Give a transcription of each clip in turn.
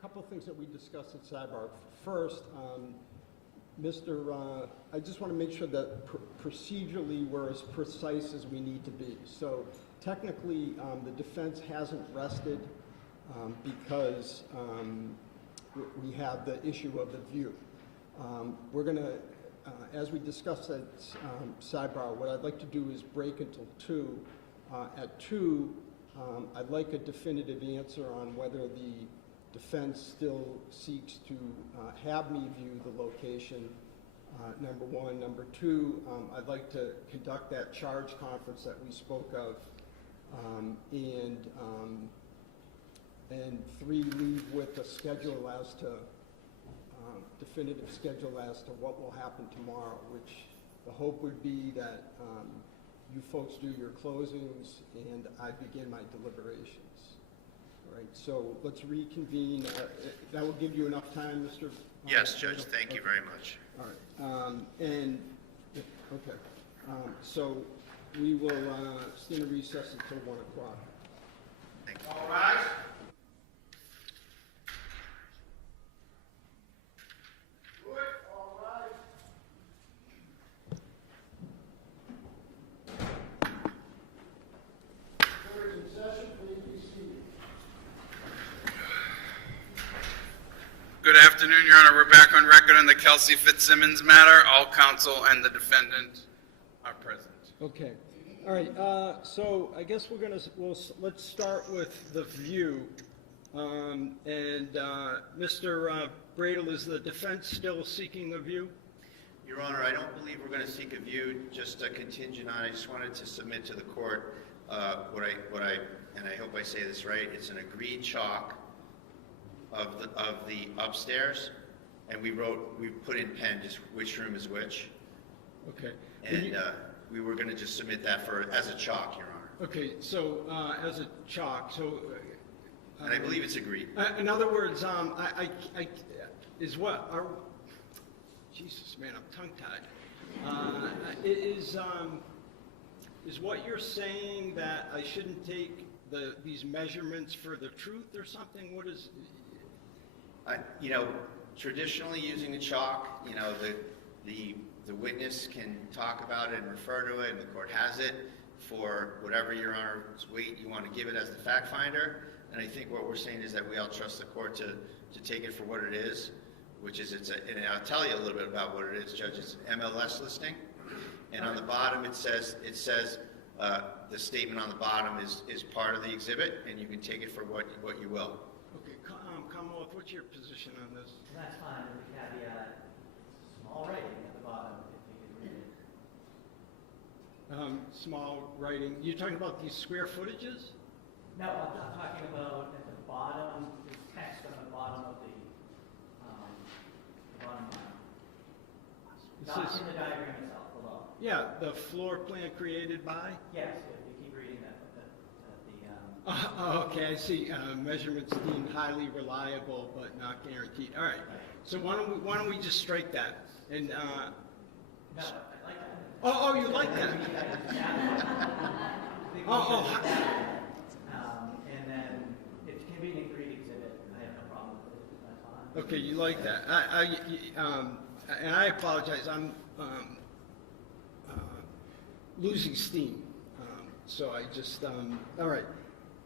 couple things that we discussed at sidebar. First, I just want to make sure that procedurally we're as precise as we need to be. So technically, the defense hasn't rested because we have the issue of the view. We're going to, as we discussed at sidebar, what I'd like to do is break until 2. At 2, I'd like a definitive answer on whether the defense still seeks to have me view the location, number one. Number two, I'd like to conduct that charge conference that we spoke of, and 3, leave with a schedule as to, definitive schedule as to what will happen tomorrow, which the hope would be that you folks do your closings and I begin my deliberations. All right, so let's reconvene. That will give you enough time, Mr. Yes, Judge, thank you very much. All right, so we will stand in recess until 1 o'clock. Thank you. All rise. Good afternoon, Your Honor. We're back on record on the Kelsey Fitzsimmons matter. All counsel and the defendant are present. Okay. All right. So I guess let's start with the view. Mr. Bradl, is the defense still seeking a view? Your Honor, I don't believe we're going to seek a view, just a contingent on. I just wanted to submit to the court and I hope I say this right, it's an agreed chalk of the upstairs, and we put in pen just which room is which. Okay. And we were going to just submit that as a chalk, Your Honor. Okay, so as a chalk, so. And I believe it's agreed. In other words, Jesus, man, I'm tongue-tied. Is what you're saying that I shouldn't take these measurements for the truth or something? What is? Traditionally using a chalk, the witness can talk about it and refer to it, and the court has it for whatever Your Honor's weight you want to give it as the fact finder. And I think what we're saying is that we all trust the court to take it for what it is, which is and I'll tell you a little bit about what it is, Judge. It's an MLS listing, and on the bottom it says the statement on the bottom is part of the exhibit, and you can take it for what you will. Okay, Commonwealth, what's your position on this? That's fine. We have the small writing at the bottom, if you could read it. Small writing. You're talking about these square footages? No, I'm talking about at the bottom, the text on the bottom of the bottom line. Not in the diagram itself, below. Yeah, the floor plan created by? Yes, if you keep reading that. Okay, I see. Measurements deemed highly reliable but not guaranteed. All right. So why don't we just strike that? And No, I like that. Oh, you like that? And then if it can be an agreed exhibit, I have no problem with it. That's fine. Okay, you like that. And I apologize. I'm losing steam. So I just, all right.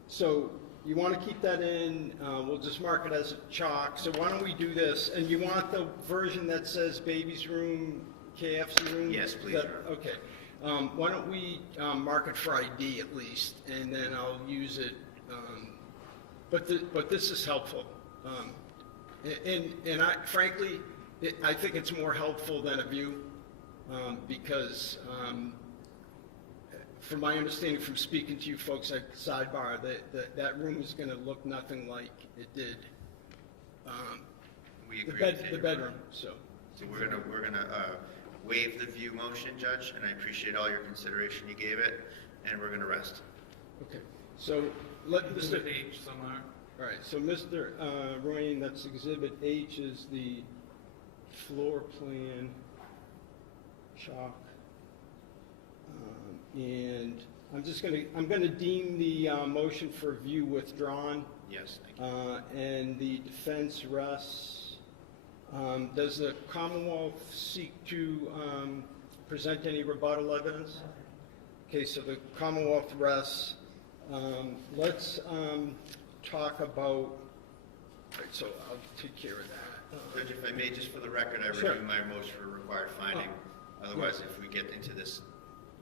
So you want to keep that in. We'll just mark it as a chalk. So why don't we do this? And you want the version that says baby's room, KF's room? Yes, please. Okay. Why don't we mark it for ID at least, and then I'll use it. But this is helpful. And frankly, I think it's more helpful than a view because from my understanding from speaking to you folks at sidebar, that room is going to look nothing like it did. We agree with the bedroom. So we're gonna waive the view motion, Judge, and I appreciate all your consideration you gave it, and we're gonna rest. Okay. So let Mr. H somewhere. All right. So Mr. Royan, that's Exhibit H is the floor plan chalk. And I'm going to deem the motion for view withdrawn Yes, thank you. And the defense rests. Does the Commonwealth seek to present any rebuttal evidence? Okay, so the Commonwealth rests. Let's talk about, right, so I'll take care of that. Judge, if I may, just for the record, I Sure. renew my motion for required finding. Otherwise, if we get into this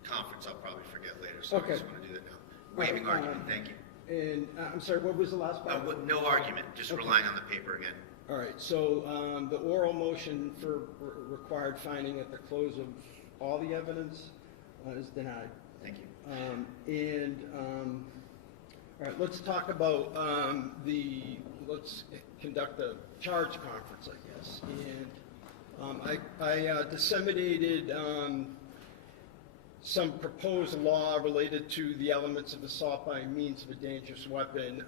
conference, I'll probably forget later, so Okay. I just want to do that now. Waiving argument, thank you. And I'm sorry, what was the last part? No argument, just Okay. relying on the paper again. All right, so the oral motion for required finding at the close of all the evidence is denied. Thank you. All right, let's talk about let's conduct a charge conference, I guess. And I disseminated some proposed law related to the elements of assault by means of a dangerous weapon,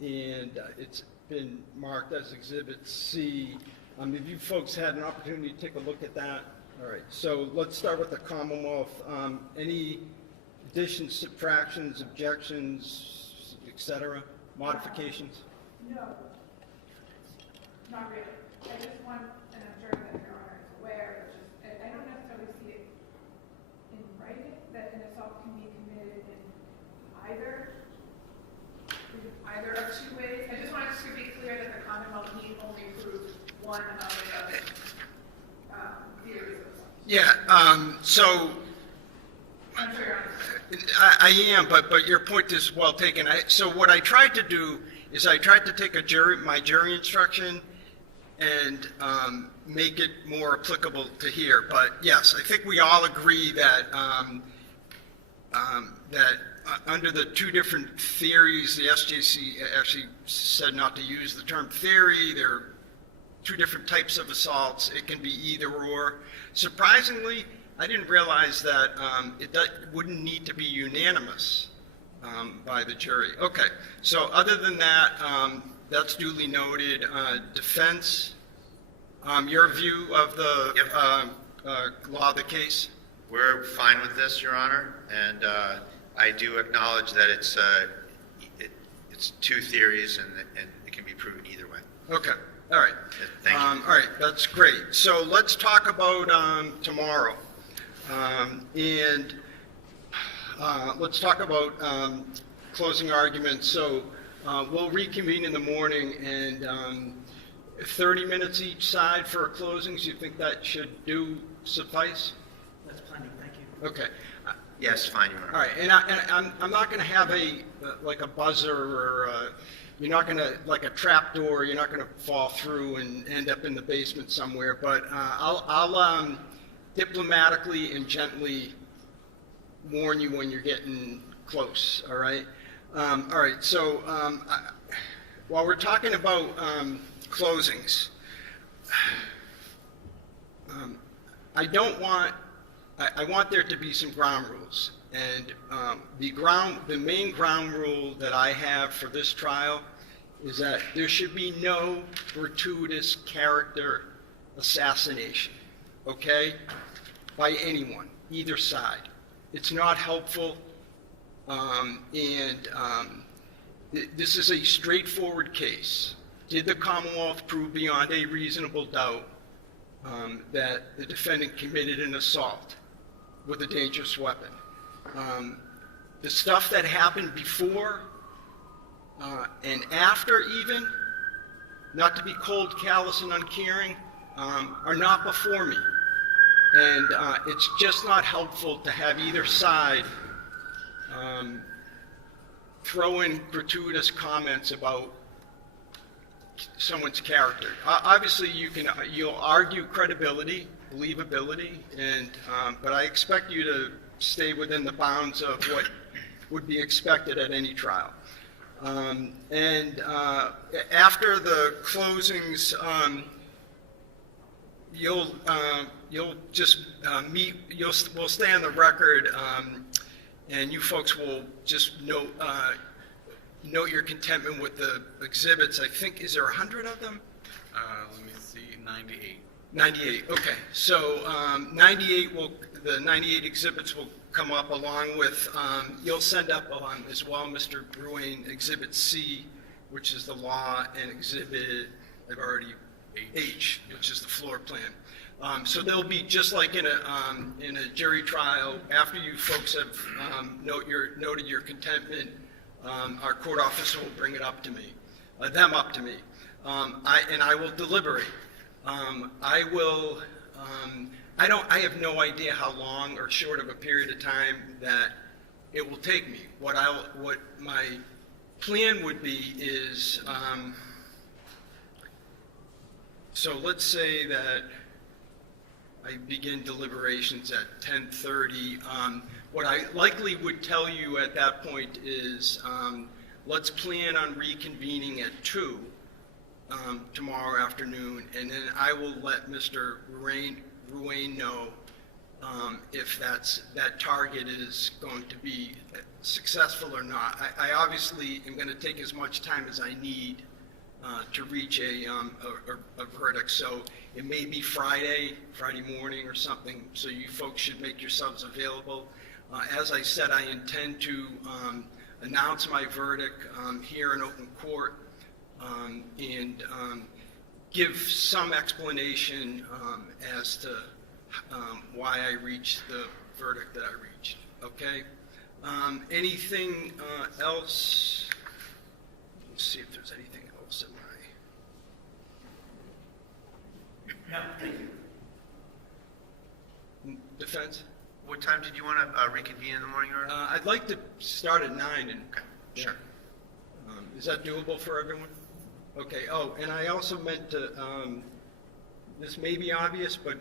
and it's been marked as Exhibit C. Have you folks had an opportunity to take a look at that? All right, so let's start with the Commonwealth. Any additions, subtractions, objections, et cetera, modifications? No, not really. I just want, and I'm sure that Your Honor is aware, but just, I don't necessarily see it in writing that an assault can be committed in either of two ways. I just wanted to be clear that the Commonwealth need only prove one of the other theories of assault. Yeah, so I'm sure Your Honor. I am, but your point is well taken. So what I tried to do is I tried to take my jury instruction and make it more applicable to here. But yes, I think we all agree that under the two different theories, the SJC actually said not to use the term theory. There are two different types of assaults. It can be either or. Surprisingly, I didn't realize that it wouldn't need to be unanimous by the jury. Okay, so other than that, that's duly noted. Defense, your view of the law of the case? We're fine with this, Your Honor, and I do acknowledge that it's two theories and it can be proven either way. Okay, all right. Thank you. All right, that's great. So let's talk about tomorrow. Let's talk about closing arguments. So we'll reconvene in the morning, and 30 minutes each side for closings. You think that should suffice? That's plenty, thank you. Okay. Yes, fine, Your Honor. All right, and I'm not going to have like a buzzer or you're not going to, like a trap door, you're not going to fall through and end up in the basement somewhere, but I'll diplomatically and gently warn you when you're getting close, all right? All right, so while we're talking about closings, I want there to be some ground rules. And the main ground rule that I have for this trial is that there should be no gratuitous character assassination, okay, by anyone, either side. It's not helpful, this is a straightforward case. Did the Commonwealth prove beyond a reasonable doubt that the defendant committed an assault with a dangerous weapon? The stuff that happened before and after even, not to be cold, callous, and uncaring, are not before me. And it's just not helpful to have either side throw in gratuitous comments about someone's character. Obviously, you'll argue credibility, believability, and but I expect you to stay within the bounds of what would be expected at any trial. After the closings, you'll just meet. We'll stay on the record, and you folks will just note your contentment with the exhibits. I think, is there 100 of them? Let me see, 98. 98, okay. So 98 will, the 98 exhibits will come up along with, you'll send up as well, Mr. Ruane, Exhibit C, which is the law, and Exhibit, I've already, H, which is the floor plan. So they'll be just like in a jury trial. After you folks have noted your contentment, our court officer will bring it up to me, them up to me, and I will deliberate. I have no idea how long or short of a period of time that it will take me. What my plan would be is, so let's say that I begin deliberations at 10:30. What I likely would tell you at that point is, let's plan on reconvening at 2 tomorrow afternoon, and then I will let Mr. Ruane know if that target is going to be successful or not. I obviously am going to take as much time as I need to reach a verdict. So it may be Friday morning or something, so you folks should make yourselves available. As I said, I intend to announce my verdict here in open court and give some explanation as to why I reached the verdict that I reached, okay? Anything else? Let's see if there's anything else in my... No, thank you. Defense? What time did you want to reconvene in the morning, Your Honor? I'd like to start at 9 and... Okay, sure. Is that doable for everyone? Okay, oh, and I also meant to, this may be obvious, but,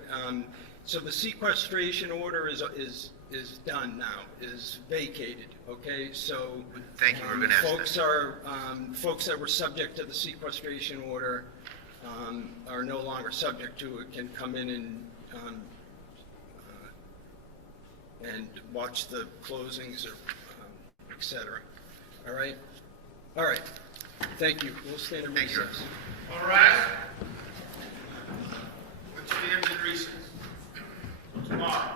so the sequestration order is done now, is vacated, okay? So, Thank you, we're going to ask folks are, folks that were subject to the sequestration order are no longer subject to it, can come in and watch the closings or et cetera. All right? All right. Thank you. We'll stand in recess. All right. Let's stand in recess. Tomorrow.